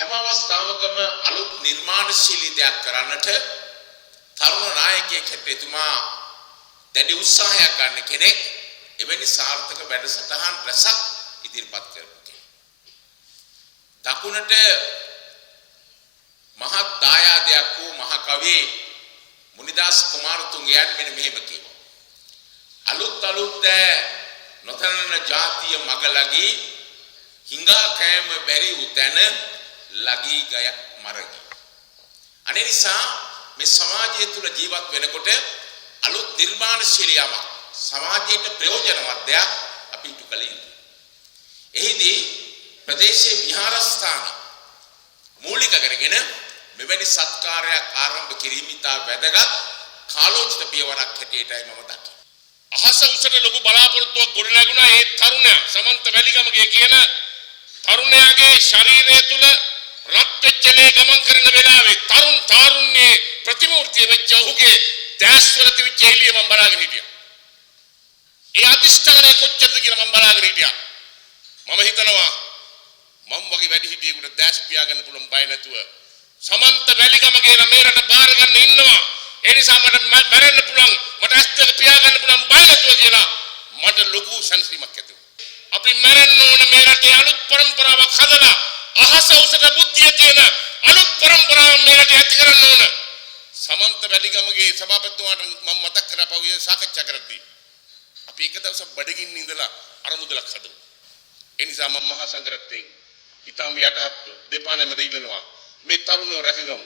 හැම අවස්ථාවකම අලුත් නිර්මාණශීලී දෙයක් කරන්නට තරුණ නායකයෙක් හැටියට එතුමා දැඩි උත්සාහයක් ගන්න කෙනෙක්. එවැනි සාර්ථක වැඩසටහන් රැසක් ඉදිරිපත් කරපු කෙනෙක්. දකුණට මහත් දායාදයක් වූ මහ කවි මුනිදාස් කුමාරතුංගයන් මෙන්න මෙහෙම කියනවා. අලුත් නොතනන ජාතිය මගලගී හිඟා කෑම බැරි උතැන ලගී ගයක් මරගී. අනේ නිසා මේ සමාජය තුළ ජීවත් වෙනකොට අලුත් නිර්මාණශීලීව සමාජයට ප්‍රයෝජනවත් දෙයක් අපි ඉටු කළ යුතුයි. එහිදී ප්‍රදේශීය විහාරස්ථාන මූලික කරගෙන මෙවැනි සත්කාරයක් ආරම්භ කිරීම ඉතා වැදගත් කාලෝචිත පියවරක් හැටියටයි මම දකින්නේ. අහස උසට ලොකු බලාපොරොත්තුවක් ගොඩනැගුණා ඒ තරුණයා සමන්ත වැලිගමගේ කියන තරුණයාගේ ශරීරය තුල රත් වෙච්ච ලේ ගමන් කරන වෙලාවේ තාරුණ්‍යයේ ප්‍රතිමූර්තිය වෙච්ච ඔහුගේ දැස්වල තිබිච්ච එළිය මම බලාගෙන හිටියා. ඒ අදිෂ්ඨානය කොච්චරද කියලා මම බලාගෙන හිටියා. මම හිතනවා මම වගේ වැඩි හිටියෙකුට දැස් පියාගන්න පුළුවන් බය නැතුව සමන්ත වැලිගමගේ මේ රට බාර ගන්න ඉන්නවා. ඒ නිසා මට මැරෙන්න පුළුවන් මට ඇස් දෙක පියාගන්න පුළුවන් බය නැතුව කියලා මට ලොකු සංසිමක් ඇති වුණා. අපි මැරෙන්න ඕන මේ රටේ අලුත් પરම්පරාවක් හදලා අහස උසට බුද්ධිය තියෙන අලුත් પરම්පරාවක් මේ රටේ ඇති කරන්න ඕන. සමන්ත වැලිගමගේ සභාපතිතුමාට මම මතක් කරපුවා සාකච්ඡා කරද්දී අපි එක දවසක් බඩගින්න ඉඳලා අරමුදලක් හදුවා. ඒ නිසා මම මහා සංඝරත්නයෙන් ඊටම යටහත් දෙපාණෙම දෙයිනවා මේ තරුණව රැකගමු.